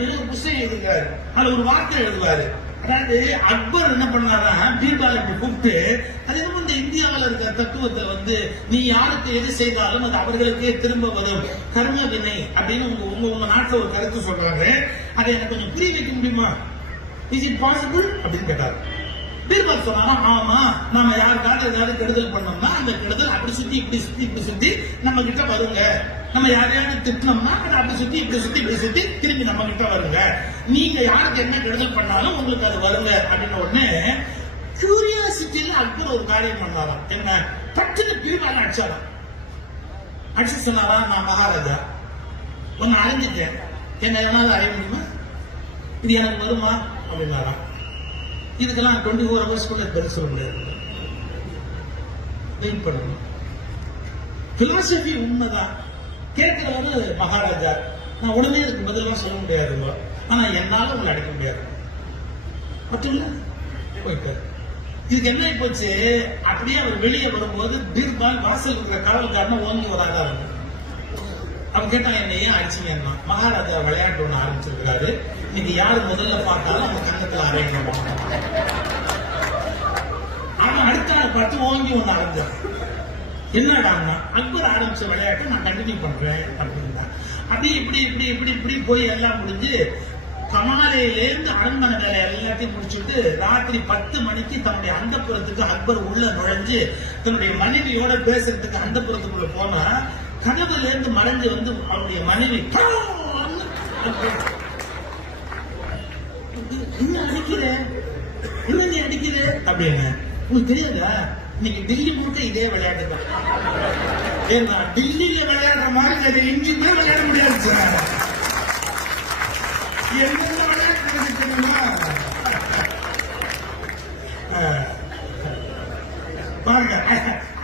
அப்படின்னு ஒரு புத்தகம் எழுதுகிறாரு. அதுல ஒரு வார்த்தை எழுதுவாரு. அதாவது அக்பர் என்ன பண்ணாரா, பீர்பாலை கூப்பிட்டு, அது என்னமோ இந்த இந்தியாவில் இருக்கிற தத்துவத்தை வந்து நீ யாருக்கு எது செய்தாலும் அது அவர்களுக்கே திரும்ப வரும் கர்ம வினை அப்படின்னு உங்க நாட்டில் ஒரு கருத்து சொல்றாங்க. அதை எனக்கு கொஞ்சம் புரிய வைக்க முடியுமா? இஸ் இட் பாசிபிள் அப்படின்னு கேட்டார். பீர்பால் சொன்னாரா, ஆமா, நம்ம யாருக்காவது ஏதாவது கெடுதல் பண்ணோம்னா அந்த கெடுதல் அப்படி சுத்தி இப்படி சுத்தி நம்ம கிட்ட வருங்க. நம்ம யாரையாவது திட்டினோம்னா அதை அப்படி சுத்தி இப்படி சுத்தி திரும்பி நம்ம கிட்ட வருங்க. நீங்க யாருக்கு என்ன கெடுதல் பண்ணாலும் உங்களுக்கு அது வருங்க அப்படின்னு உடனே கியூரியாசிட்டியில அக்பர் ஒரு காரியம் பண்ணாராம். என்ன, பட்டுன்னு பீர்பால் அடிச்சாராம். அடிச்சு சொன்னாரா, நான் மகாராஜா ஒன்னு அறிஞ்சிட்டேன், என்ன ஏதாவது அறிய முடியுமா? இது எனக்கு வருமா அப்படின்னாராம். இதுக்கெல்லாம் 24 hours பதில் சொல்ல முடியாது. வெயிட் பண்ணணும். பிலாசபி உண்மைதான். கேட்கிறவரு மகாராஜா, நான் உடனே இதுக்கு பதிலாம் சொல்ல முடியாது, ஆனா என்னால உங்களை அடிக்க முடியாது மட்டும் இல்ல போயிட்டார். இதுக்கு என்ன போச்சு, அப்படியே அவர் வெளியே வரும்போது பீர்பால் வாசல் இருக்கிற காவல்காரனை ஓங்கி வராதா அவங்க. அவன் கேட்டாங்க, என்ன ஏன் அடிச்சீங்கன்னா, மகாராஜா விளையாட்டு ஒண்ணு ஆரம்பிச்சிருக்கிறாரு, இன்னைக்கு யாரு முதல்ல பார்த்தாலும் அவங்க கண்ணத்துல அரையணும். அவன் அடுத்த நாள் பார்த்து ஓங்கி ஒண்ணு அரைஞ்சான். என்னடான்னா, அக்பர் ஆரம்பிச்ச விளையாட்டு நான் கண்டினியூ பண்றேன் அப்படின்னா. அப்படி இப்படி போய் எல்லாம் முடிஞ்சு கமாலையிலேருந்து அரண்மனை வேலை எல்லாத்தையும் முடிச்சுட்டு ராத்திரி 10 மணிக்கு தன்னுடைய அந்தப்புறத்துக்கு அக்பர் உள்ள நுழைஞ்சு தன்னுடைய மனைவியோட பேசுறதுக்கு அந்தப்புறத்துக்குள்ள போனா கனவுல இருந்து மறைஞ்சு வந்து அவருடைய மனைவி என்ன அடிக்கிற, என்ன நீ அடிக்கிற அப்படின்னு. உங்களுக்கு தெரியாதா, இன்னைக்கு டெல்லி முழுக்க இதே விளையாட்டு தான். ஏன்னா டெல்லியில விளையாடுற மாதிரி எங்கேயுமே விளையாட முடியாது சார். எந்தெந்த விளையாட்டு தெரியுமா? பாருங்க,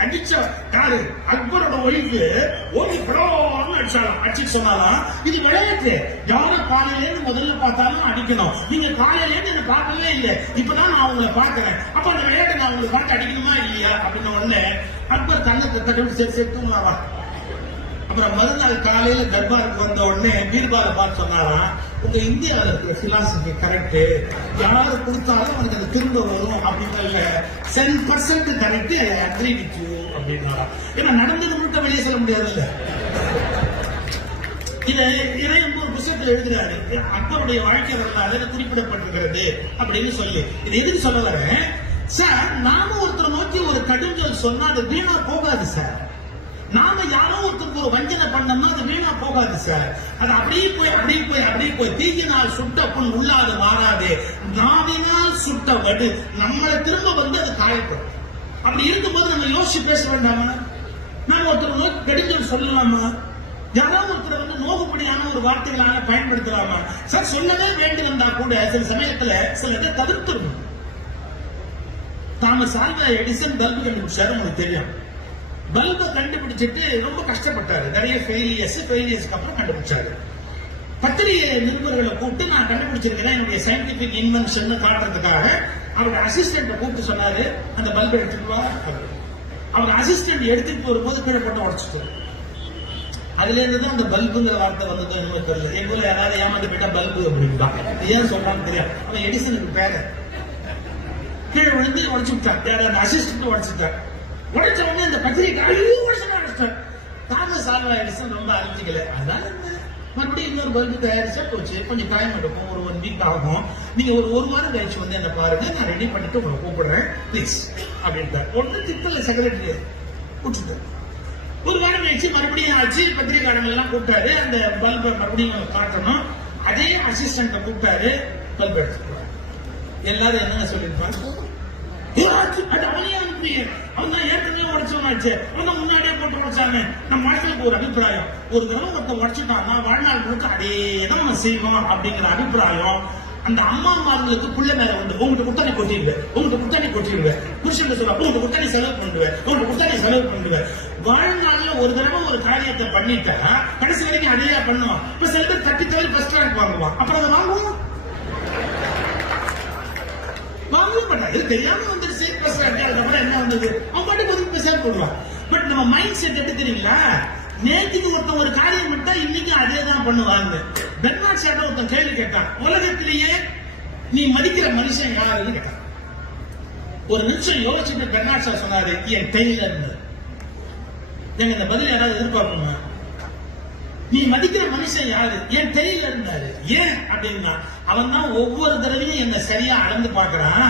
அடிச்ச காரு அக்பரோட ஒய்ஃபு ஓடி படம்னு அடிச்சாலும் அடிச்சு சொன்னாலும் இது விளையாட்டு. யாரும் காலையில இருந்து முதல்ல பார்த்தாலும் அடிக்கணும். நீங்க காலையில இருந்து என்ன பார்க்கவே இல்லை, இப்பதான் நான் அவங்களை பார்க்கிறேன், அப்ப அந்த விளையாட்டு நான் உங்களுக்கு பார்த்து அடிக்கணுமா இல்லையா அப்படின்னு உடனே அக்பர் தன்னை தட்டு சரி தூங்கலாமா. அப்புறம் மறுநாள் காலையில தர்பாருக்கு வந்த உடனே பீர்பாலை பார்த்து சொன்னாராம், உங்க இந்தியாவில் இருக்கிற பிலாசபி கரெக்ட், யாரு கொடுத்தாலும் அவனுக்கு அது திரும்ப வரும் அப்படிங்கல 10% கரெக்ட், அக்ரி வித் யூ அப்படின்னாராம். ஏன்னா நடந்தது முழுக்க வெளியே சொல்ல முடியாதுல்ல. இதை ஒரு புத்தகத்தில் எழுதுறாரு, அக்பருடைய வாழ்க்கை வரலாறு குறிப்பிடப்பட்டிருக்கிறது அப்படின்னு சொல்லி. இது எதுக்கு சொல்ல வரேன் சார், நாம ஒருத்தர் நோக்கி ஒரு கடுஞ்சொல் சொன்னா அது வீணா போகாது சார். நாம யாரோ ஒருத்தருக்கு ஒரு வஞ்சனை பண்ணோம்னா அது வீணா போகாது சார். அது அப்படியே போய் தீயினால் சுட்ட புண் உள்ளாது மாறாது, நாவினால் சுட்ட வடு நம்மளை திரும்ப வந்து அது காயப்படும். அப்படி இருக்கும்போது நம்ம யோசிச்சு பேச வேண்டாமா? நாம ஒருத்தர் நோக்கி கெடுஞ்சல் சொல்லலாமா? யாராவது ஒருத்தர் வந்து நோக்குப்படியான ஒரு வார்த்தைகளால பயன்படுத்தலாமா சார்? சொல்லவே வேண்டும் என்றா கூட சில சமயத்துல சிலதை தவிர்த்துடணும். தாமஸ் ஆல்வா எடிசன் பல்பு கண்டுபிடிச்சாரு, உங்களுக்கு தெரியும். பல்பை கண்டுபிடிச்சிட்டு ரொம்ப கஷ்டப்பட்டாரு, நிறைய ஃபெயிலியர்ஸ்க்கு அப்புறம் கண்டுபிடிச்சாரு. பத்திரிகை நிருபர்களை கூப்பிட்டு நான் கண்டுபிடிச்சிருக்கிறேன் என்னுடைய சயின்டிபிக் இன்வென்ஷன் காட்டுறதுக்காக அவருடைய அசிஸ்டன்ட் கூப்பிட்டு சொன்னாரு, அந்த பல்பை எடுத்துட்டு வா. அவர் அசிஸ்டன்ட் எடுத்துட்டு வரும்போது கீழே போட்டு உடச்சிட்டாரு. அதுல இருந்துதான் அந்த பல்புங்கிற வார்த்தை வந்தது என்னமோ தெரியல. எங்க ஊர்ல யாராவது ஏமாந்து போயிட்டா பல்பு அப்படின்னா ஏன் சொல்றான்னு தெரியாது. அவன் எடிசனுக்கு பேரு கீழே விழுந்து உடச்சு விட்டான். அந்த அசிஸ்டன்ட் உடச்சுட்டார். உடைச்ச உடனே அந்த பத்திரிகை உடைச்சிட்டார். தாமஸ் ஆல்வா எடிசன் ரொம்ப அறிஞ்சிக்கல. அதனால மறுபடியும் இன்னொரு பல்பு தயாரிச்சா போச்சு. கொஞ்சம் டைம் எடுக்கும், ஒரு 1 வீக் ஆகும். நீங்க ஒரு வாரம் கழிச்சு வந்து என்ன பாருங்க, நான் ரெடி பண்ணிட்டு உங்களை கூப்பிடுறேன் ப்ளீஸ் அப்படின்ட்டார். ஒண்ணு திட்டல, செக்ரட்டரி கூப்பிட்டு ஒரு வாரம் கழிச்சு மறுபடியும் ஆச்சு. பத்திரிகையாளர்கள் எல்லாம் கூப்பிட்டாரு, அந்த பல்பை மறுபடியும் காட்டணும். அதே அசிஸ்டன்ட கூப்பிட்டாரு, பல்பு எடுத்துட்டு எல்லாரும் என்னங்க சொல்லிருப்பாங்க, அவனையே அனுப்பிங்க, அவன் தான் ஏற்கனவே உடைச்சவனாச்சு, அவன் தான் முன்னாடியே போட்டு உடைச்சாங்க. நம்ம மனசுக்கு ஒரு அபிப்பிராயம், ஒரு தடவை ஒருத்தன் உடைச்சுட்டான்னா வாழ்நாள் முழுக்க அதே தான் நம்ம செய்வோம் அப்படிங்கிற அபிப்பிராயம் அந்த அம்மாமார்களுக்கு புள்ள மேல வந்து உங்கள்கிட்ட குட்டாணி கொட்டிடுவேன், புருஷன் சொல்ல உங்கள்கிட்ட குட்டாணி செலவு பண்ணுவேன். வாழ்நாள்ல ஒரு தடவை ஒரு காரியத்தை பண்ணிட்டா கடைசி வரைக்கும் அதையா பண்ணுவான். இப்ப சில பேர் தட்டி தவறி ஃபர்ஸ்ட் ரேங்க் வாங்குவான், அப்புறம் அதை வாங்குவோம் மாட்டான். தெரியாம வந்துருச்சு ஃபர்ஸ்ட் ரேங்க், அதுக்கப்புறம் என்ன வந்தது அவன் பாட்டுக்கு ஒரு பேசாம போடுவான். பட் நம்ம மைண்ட் செட் எடுத்து தெரியுங்களா, நேற்றுக்கு ஒருத்தன் ஒரு காரியம் பண்ணா இன்னைக்கு அதே தான் பண்ணுவாங்க. பெர்னார்ட் ஷா ஒருத்தன் கேள்வி கேட்டான், உலகத்திலேயே நீ மதிக்கிற மனுஷன் யாருன்னு கேட்டான். ஒரு நிமிஷம் யோசிச்சுட்டு பெர்னார்ட் ஷா சொன்னாரு, என் டெய்லர். எங்க இந்த பதில் யாராவது எதிர்பார்ப்போமா? நீ மதிக்கிற மனுஷன் யாரு? என் டெய்லர் இருந்தாரு. ஏன் அப்படின்னா அவன் தான் ஒவ்வொரு தடவையும் என்ன சரியா அளந்து பாக்குறான்.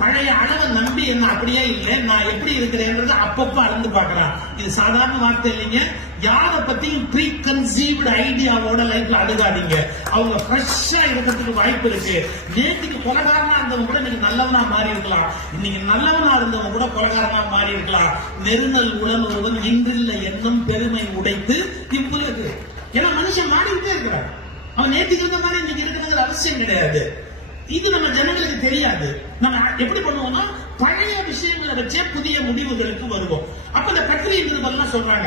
பழைய அளவை நம்பி என்ன அப்படியே இல்லை, நான் எப்படி இருக்கிறேன் அப்பப்ப அளந்து பாக்குறான். இது சாதாரண வார்த்தை இல்லைங்க. யார பத்தியும் ப்ரீ கன்சீவ்டு ஐடியாவோட லைஃப்ல அழுகாதீங்க. அவங்க ஃப்ரெஷ்ஷா இருக்கிறதுக்கு வாய்ப்பு இருக்கு. நேற்றுக்கு கொலகாரனா இருந்தவங்க கூட இன்னைக்கு நல்லவனா மாறி இருக்கலாம். இன்னைக்கு நல்லவனா இருந்தவங்க கூட கொலகாரனா மாறி இருக்கலாம். நெருநல் உடல் ஒருவன் இன்றில்ல என்னும் பெருமை உடைத்து இவ்வுலகு. ஏன்னா மனுஷன் மாறிக்கிட்டே இருக்கிறான். அவன் நேற்றுக்கு இருந்த மாதிரி இன்னைக்கு இருக்கிறது அவசியம் கிடையாது. இது நம்ம ஜனங்களுக்கு தெரியாது. நம்ம எப்படி பண்ணுவோம்னா பழைய விஷயங்களை வச்சே புதிய முடிவுகளுக்கு வருவோம். அப்ப இந்த பத்திரிகை நிருபர்லாம் சொல்றாங்க,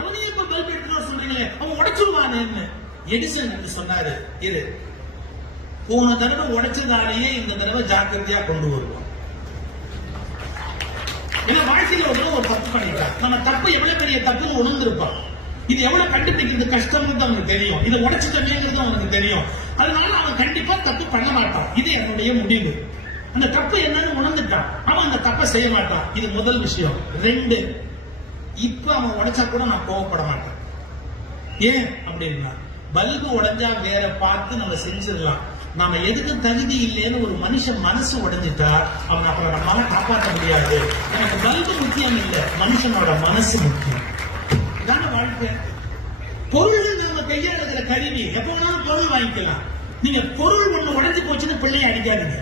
அவனையே இப்ப பல்ப் எடுத்து சொல்றீங்களே, அவன் உடைச்சுடுவானு. எடிசன் சொன்னாரு, இது போன தடவை உடைச்சதாலேயே இந்த தடவை ஜாக்கிரதையா கொண்டு வருவோம். ஏன்னா வாழ்க்கையில ஒரு தப்பு பண்ணிட்டான். நம்ம தப்பு எவ்வளவு பெரிய தப்புன்னு உணர்ந்திருப்பான். இது எவ்வளவு கண்டுபிடிக்கிறது கஷ்டம்னு அவனுக்கு தெரியும். இதை உடைச்சிட்டமேங்கிறது அவனுக்கு தெரியும். அதனால அவன் கண்டிப்பா தப்பு பண்ண மாட்டான். இது என்னுடைய முடிவு. அந்த தப்பு என்னன்னு உணர்ந்துட்டான். அவன் அந்த தப்பை செய்ய மாட்டான். இது முதல் விஷயம். 2, இப்ப அவன் உடைச்சா கூட நான் கோவப்பட மாட்டேன். ஏன் அப்படின்னா பல்பு உடைஞ்சா வேற பார்த்து நம்ம செஞ்சிடலாம். நாம எதுக்கு தகுதி இல்லைன்னு ஒரு மனுஷன் மனசு உடைஞ்சிட்டா அவன் அப்புறம் நம்மளால காப்பாற்ற முடியாது. எனக்கு பல்பு முக்கியம் இல்லை, மனுஷனோட மனசு முக்கியம். இதான வாழ்க்கை. பொருள்கள் நம்ம கையால் இருக்கிற கருவி. எப்ப வேணாலும் பொருள் வாங்கிக்கலாம். நீங்க பொருள் ஒண்ணு உடைஞ்சு போச்சுன்னு பிள்ளைய அடிக்காதீங்க.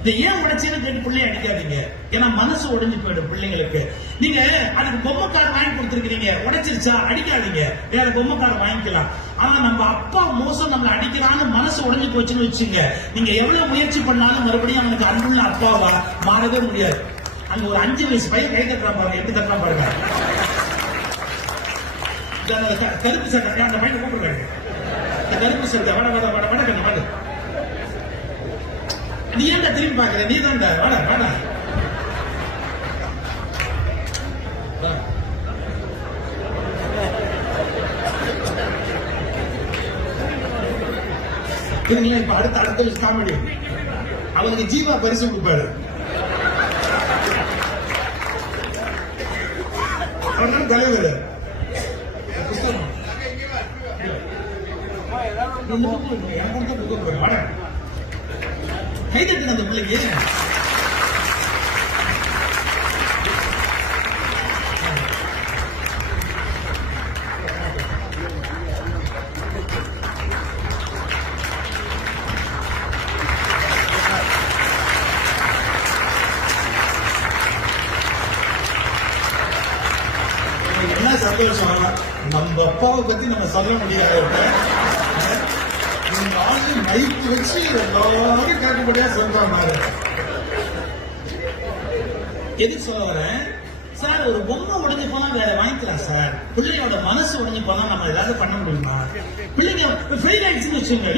இதை ஏன் உடைச்சேன்னு கேட்டு பிள்ளைய அடிக்காதீங்க. ஏன்னா மனசு உடைஞ்சு போயிடும் பிள்ளைங்களுக்கு. நீங்க அதுக்கு பொம்மை கார் வாங்கி கொடுத்துருக்கீங்க, உடைச்சிருச்சா அடிக்காதீங்க, வேற பொம்மை கார் வாங்கிக்கலாம். ஆனா நம்ம அப்பா மோசம் நம்மளை அடிக்கிறான்னு மனசு உடைஞ்சு போச்சுன்னு வச்சுங்க, நீங்க எவ்வளவு முயற்சி பண்ணாலும் மறுபடியும் அவனுக்கு அன்புள்ள அப்பாவா மாறவே முடியாது. அங்க ஒரு 5 வயசு பையன் கை தட்டுறான் பாருங்க, எப்படி தட்டுறான் பாருங்க. கருப்பு சட்டை அந்த பையன் கூப்பிடுறாங்க. கருப்பு சட்டை வட வட வட வட கண்ணு வட. நீ ஏன்டா திரும்பி பாக்குற? நீ தான்டா வட வட. இப்ப அடுத்த காமெடி அவனுக்கு ஜீவா பரிசு கொடுப்பாரு. தலைவர் கை தட்டு அந்த பிள்ளைக்கு. என்ன சந்தோஷம், நம்ம அப்பாவை பத்தி நம்ம சொல்ல முடியாது. மைக்கு வச்சு எல்லாரும் கேட்கப்படியா சொல்றாங்க. எதுக்கு சொல்ல வரேன் சார்? ஒரு பொம்மை உடைஞ்சு போனா வேற வாங்கிக்கலாம் சார். பிள்ளையோட மனசு உடைஞ்சு போனா நம்ம ஏதாவது பண்ண முடியுமா? பிள்ளைங்க ஃபெயில் ஆயிடுச்சுன்னு வச்சுங்க,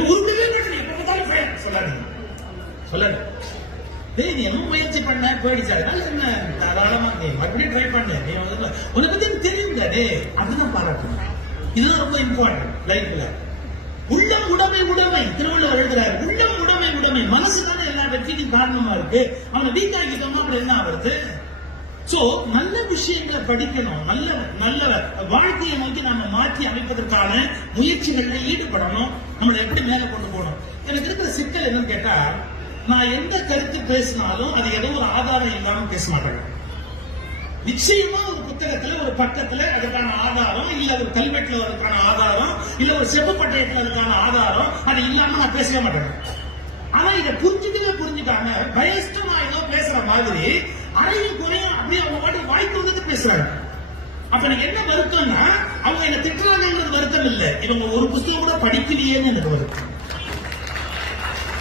சொல்லாதீங்க சொல்லாது. டேய் நீ என்ன முயற்சி பண்ண போயிடுச்சு, அதனால என்ன தாராளமா நீ மறுபடியும் ட்ரை பண்ணு. நீ உன்னை பத்தி தெரியுங்க. டே அதுதான் பாராட்டணும். இதுதான் ரொம்ப இம்பார்ட்டன்ட் லைஃப்ல. உள்ளம் உடைமை உடைமை திருவள்ளுவர் எழுதுறாரு. உள்ளம் உடைமை உடைமை. மனசு தானே எல்லா வெற்றிக்கும் காரணமா இருக்கு. அவனை வீக் ஆகிட்டோம்னா அப்படி என்ன ஆகுறது? சோ நல்ல விஷயங்களை படிக்கணும். நல்ல நல்ல வாழ்க்கையை நோக்கி நாம மாற்றி அமைப்பதற்கான முயற்சிகள்ல ஈடுபடணும். நம்மளை எப்படி மேல கொண்டு போகணும். எனக்கு இருக்கிற சிக்கல் என்னன்னு கேட்டா, நான் எந்த கருத்து பேசினாலும் அது ஏதோ ஒரு ஆதாரம் இல்லாம பேச மாட்டேங்க. நிச்சயமா ஒரு புத்தகத்துல ஒரு பக்கத்துல அதுக்கான ஆதாரம், இல்ல ஒரு கல்வெட்டுல அதுக்கான ஆதாரம், இல்ல ஒரு செப்பு பட்டயத்துல அதுக்கான ஆதாரம், அது இல்லாம நான் பேசவே மாட்டேன். ஆனா இதை புரிஞ்சுக்காம பயஸ்டமா ஏதோ பேசுற மாதிரி அறையும் குறையும் அப்படியே அவங்க பாட்டு வாய்ப்பு வந்து பேசுறாங்க. அப்ப எனக்கு என்ன வருத்தம்னா, அவங்க என்ன திட்டுறாங்கன்றது வருத்தம் இல்லை, இவங்க ஒரு புத்தகம் கூட படிக்கலையேன்னு எனக்கு வருத்தம்.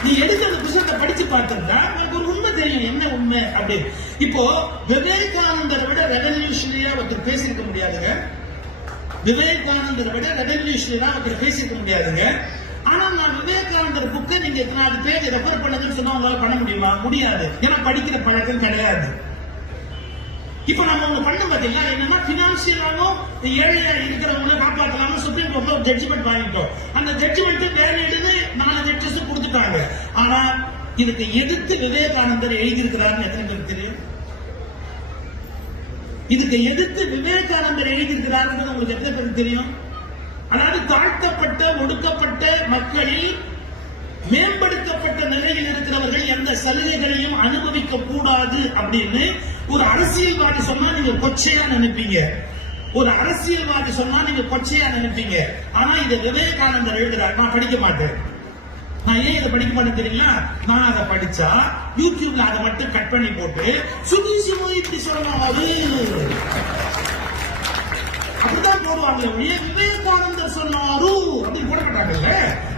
நீ எடுத்து அந்த புத்தகத்தை படிச்சு பார்த்தா எனக்கு ஒரு உண்மை தெரியும். என்ன உண்மை அப்படின்னு. இப்போ விவேகானந்தரை விட ரெவல்யூஷனரியா ஒருத்தர் பேசியிருக்க முடியாதுங்க. விவேகானந்தரை விட ரெவல்யூஷனரியா ஒருத்தர் பேசியிருக்க முடியாதுங்க. ஆனா நான் விவேகானந்தர் புக்கை நீங்க எத்தனாவது பேஜ் ரெஃபர் பண்ணதுன்னு சொன்னா உங்களால பண்ண முடியுமா? முடியாது. ஏன்னா படிக்கிற பழக்கம் கிடையாது. இப்ப நம்ம ஒண்ணு பண்ண பாத்தீங்களா, என்னன்னா பினான்சியலாவும் ஏழையா இருக்கிறவங்களை காப்பாற்றலாம்னு சுப்ரீம் கோர்ட்ல ஒரு ஜட்ஜ்மெண்ட் வாங்கிட்டோம். அந்த ஜட்ஜ்மெண்ட் வேலையிடுன்னு 4 ஜட்ஜஸ் கொடுத்துட்டாங்க. ஆனா இதுக்கு எதிர்த்து விவேகானந்தர் எழுதியிருக்கிறாருன்னு எத்தனை பேருக்கு தெரியும்? இதுக்கு எதிர்த்து விவேகானந்தர் எழுதியிருக்கிறாருன்றது உங்களுக்கு எத்தனை பேருக்கு தெரியும்? அதாவது தாழ்த்தப்பட்ட ஒடுக்கப்பட்ட மக்களில் மேம்படுத்தப்பட்ட நிலையில் இருக்கிறவர்கள் எந்த சலுகைகளையும் அனுபவிக்க கூடாது அப்படின்னு ஒரு அரசியல்வாதி சொன்னா நீங்க கொச்சையா நினைப்பீங்க. ஒரு அரசியல்வாதி சொன்னா நீங்க கொச்சையா நினைப்பீங்க. ஆனா இதை விவேகானந்தர் எழுதுறாரு. நான் படிக்க மாட்டேன். நான் ஏன் இதை படிக்க மாட்டேன் தெரியுங்களா? நான் அதை படிச்சா யூடியூப்ல அதை மட்டும் கட் பண்ணி போட்டு சுதீஷ் இப்படி சொன்னாரு அப்படிதான் போடுவாங்க. விவேகானந்தர் சொன்னாரு அப்படின்னு போட மாட்டாங்கல்ல.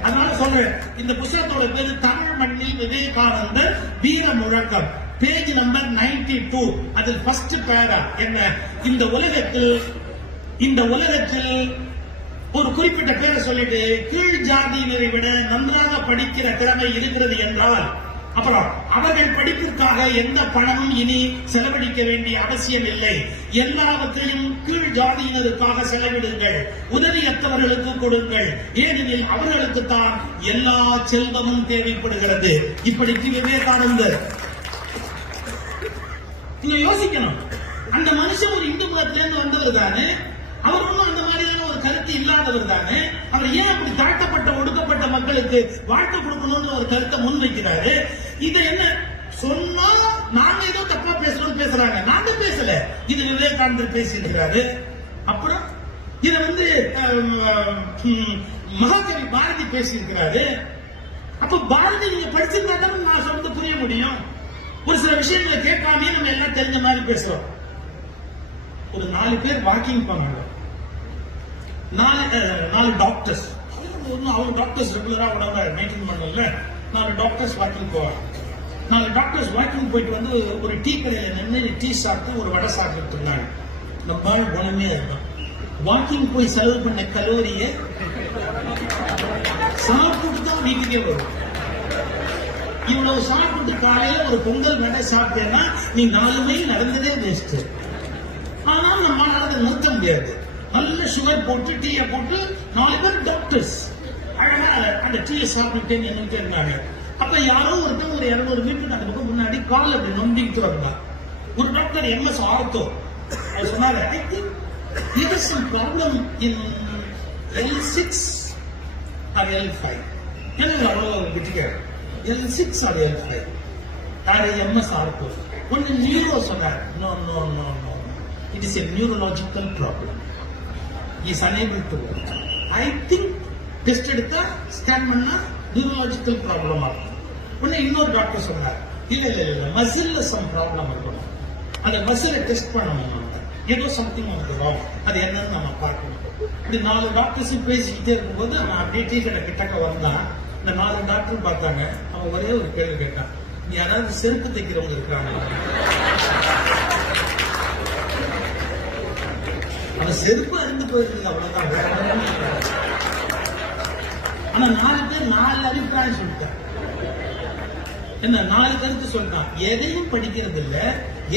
அதனால சொல்றேன், இந்த புத்தகத்தோட பேரு தமிழ் மண்ணில் விவேகானந்தர் வீர முழக்கம், பேஜ் நம்பர் 92. அதில் ஃபர்ஸ்ட் பேரா என்ன? இந்த உலகத்தில் ஒரு குறிப்பிட்ட பேரை சொல்லிட்டு கீழ் ஜாதியினரை விட நன்றாக படிக்கிற திறமை இருக்கிறது என்றால், அப்புறம் அவர்கள் படிப்பிற்காக எந்த பணமும் இனி செலவழிக்க வேண்டிய அவசியம் இல்லை. எல்லாவற்றையும் கீழ் ஜாதியினருக்காக செலவிடுங்கள், உதவியற்றவர்களுக்கு கொடுங்கள், ஏனெனில் அவர்களுக்கு தான் எல்லா செல்வமும் தேவைப்படுகிறது. இப்படிக்கு விவேகானந்தர். நீங்க யோசிக்கணும், அந்த மனுஷன் ஒரு இந்து மதத்திலிருந்து வந்தவர் தானே, அவர் ஒன்றும் அந்த மாதிரியான ஒரு கருத்து இல்லாதவர் தானே. அவர் ஏன் அப்படி தாழ்த்தப்பட்ட ஒடுக்கப்பட்ட மக்களுக்கு வாழ்க்கை கொடுக்கணும்னு ஒரு கருத்தை முன்வைக்கிறாரு? இதை என்ன சொன்னா நாங்க ஏதோ தப்பா பேசுறோம் பேசுறாங்க. நாங்க பேசல, இது விவேகானந்தர் பேசியிருக்கிறாரு. அப்புறம் இத மகாகவி பாரதி பேசியிருக்கிறாரு. அப்ப பாரதி நீங்க படிச்சிருந்தா தான் நான் சொல்றது புரிய முடியும். ஒரு சில விஷயங்களை கேட்காமே நம்ம எல்லாம் தெரிஞ்ச மாதிரி பேசுறோம். ஒரு 4 பேர் வாக்கிங் போனாங்க. 4 டாக்டர்ஸ், அவங்க டாக்டர்ஸ் ரெகுலரா உடம்ப மெயின்டைன் பண்ணல. 4 டாக்டர்ஸ் வாக்கிங் போவாங்க. 4 டாக்டர்ஸ் வாக்கிங் போயிட்டு வந்து ஒரு டீ கடையில நின்று டீ சாப்பிட்டு ஒரு வடை சாப்பிட்டு இருந்தாங்க. நம்ம குணமே இருக்கும். வாக்கிங் போய் செலவு பண்ண கலோரிய சாப்பிட்டு தான் வீட்டுக்கே வரும். இவ்வளவு சாப்பிட்டு காலையில ஒரு பொங்கல் வடை சாப்பிட்டேன்னா நீ 4 மைல் நடந்ததே வேஸ்ட். ஆனால் நம்மளால அதை நிறுத்த முடியாது. நல்ல சுகர் போட்டு டீயை போட்டு 4 பேர் டாக்டர்ஸ் அழகா அந்த டீயை சாப்பிட்டுட்டே நின்றுட்டே இருந்தாங்க. அப்ப யாரோ ஒருத்தர் ஒரு 200 மீட்டர் அந்த பக்கம் முன்னாடி கால் அப்படி நொண்டிக்கிட்டு வரலாம். ஒரு டாக்டர் MS ஆர்த்தோ சொன்னாரு, I think there is some problem in L6 or L5. எனக்கு அவ்வளவு விட்டுக்காரு. L6 or L5 யாரு? MS ortho. ஒன்னு நியூரோ சொன்னார். No no no no, it is a neurological problem. He is unable to work. I think test எடுத்தா scan பண்ணா neurological problem ஆகும். உடனே இன்னொரு டாக்டர் சொன்னார், இல்ல மசில்ல சம் ப்ராப்ளம் இருக்கணும், அந்த மசிலை டெஸ்ட் பண்ணணும், ஏதோ சம்திங் வந்து ராங், அது என்னன்னு நம்ம பார்க்கணும். இப்படி 4 டாக்டர்ஸும் பேசிக்கிட்டே இருக்கும்போது அவன் அப்படியே டீ கடை கிட்டக்க வந்தான். இந்த 4 டாக்டரும் பார்த்தாங்க. அவன் ஒரே ஒரு கேள்வி கேட்டான், யாராவது செருப்பு தைக்கிறவங்க இருக்காங்க? அவன் செருப்பு அறிந்து போயிருக்கு, அவ்வளவுதான். ஆனா 4 பேர் 4 அபிப்பிராயம் சொல்லிட்டான். என்ன 4 கருத்து சொல்லிட்டான். எதையும் படிக்கிறது இல்ல,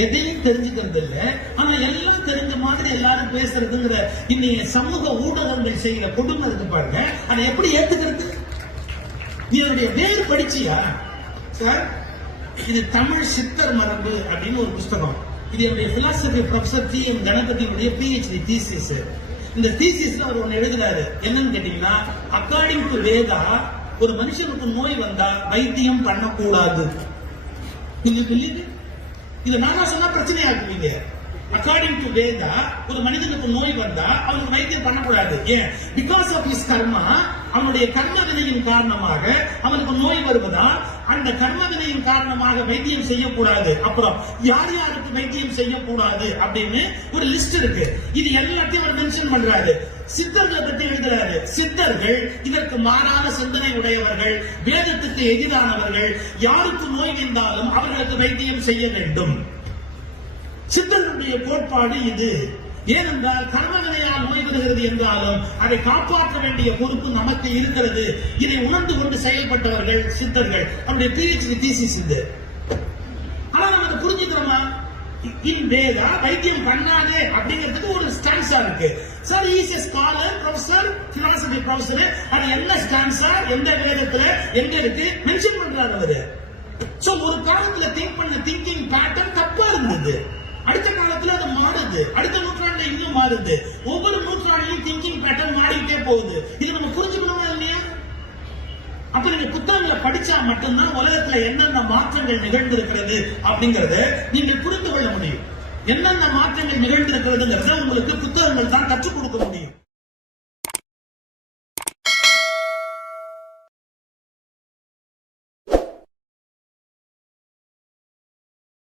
எதையும் தெரிஞ்சுக்கிறது இல்ல, ஆனா எல்லாம் தெரிஞ்ச மாதிரி எல்லாரும் பேசுறதுங்கிற இன்னைக்கு சமூக ஊடகங்கள் செய்கிற கொடுமை இருக்கு பாருங்க. அதை எப்படி ஏத்துக்கிறது? நீ அவருடைய வேறு படிச்சியா சார்? இது தமிழ் சித்தர் மரபு அப்படின்னு ஒரு புஸ்தகம். இது என்னுடைய philosophy professor T.M. கணபதியுடைய PhD thesis. இந்த தீசிஸ்ல அவர் ஒன்னு எழுதுறாரு. என்னன்னு கேட்டீங்கன்னா, அக்கார்டிங் டு வேதா ஒரு மனுஷனுக்கு நோய் வந்தா வைத்தியம் பண்ணக்கூடாது. இதை நானா சொன்னா பிரச்சனை ஆக்குவீங்க. அக்கார்டிங் டு வேதா ஒரு மனிதனுக்கு நோய் வந்தா அவனுக்கு வைத்தியம் பண்ணக்கூடாது. ஏன்? பிகாஸ் ஆஃப் ஹிஸ் கர்மா, அவனுடைய கர்ம வினையின் காரணமாக அவனுக்கு நோய் வருவதால் அந்த கர்ம வினையின் காரணமாக வைத்தியம் செய்யக்கூடாது. அப்புறம் யார் யாருக்கு வைத்தியம் செய்யக்கூடாது அப்படின்னு ஒரு லிஸ்ட் இருக்கு. இது எல்லாத்தையும் அவர் மென்ஷன் பண்றாரு. சித்தர்களை பற்றி எழுதுறாரு. சித்தர்கள் இதற்கு மாறான சிந்தனை உடையவர்கள், வேதத்துக்கு எதிரானவர்கள். யாருக்கு நோய் வந்தாலும் அவர்களுக்கு வைத்தியம் செய்ய வேண்டும். சித்தர்களுடைய கோட்பாடு இது. ஏனென்றால் கர்மவினையால் நோய் வருகிறது என்றாலும் அதை காப்பாற்ற வேண்டிய பொறுப்பு நமக்கு இருக்கிறது. இதை உணர்ந்து கொண்டு செயல்பட்டவர்கள் சித்தர்கள். அவருடைய PhD தீசிஸ் இது. ஆனா நம்ம அதை புரிஞ்சுக்கிறோமா? இன் வேதா வைத்தியம் பண்ணாதே அப்படிங்கிறதுக்கு ஒரு ஸ்டான்ஸா இருக்கு. Sir is a scholar, professor, philosophy professor. அது என்ன ஸ்டான்ஸா எந்த வேதத்துல எங்க இருக்கு மென்ஷன் பண்றாரு அவரு. சோ ஒரு காலத்துல திங்க் பண்ண திங்கிங் பேட்டர்ன் தப்பா இருந்தது. அடுத்த காலத்துல அது மாறுது, அடுத்த நூற்றாண்டுல இன்னும் மாறுது. ஒவ்வொரு நூற்றாண்டிலும் திங்கிங் பேட்டர்ன் மாறிக்கிட்டே போகுது. இது நம்ம புரிஞ்சுக்கணுமா இல்லையா? அப்ப நீங்க புத்தகங்களை படிச்சா மட்டும்தான் உலகத்துல என்னென்ன மாற்றங்கள் நிகழ்ந்திருக்கிறது அப்படிங்கறத நீங்கள் புரிந்து கொள்ள முடியும். என்னென்ன மாற்றங்கள் நிகழ்ந்திருக்கிறதுங்கிறத உங்களுக்கு புத்தகங்கள் தான் கற்றுக் கொடுக்க முடியும்.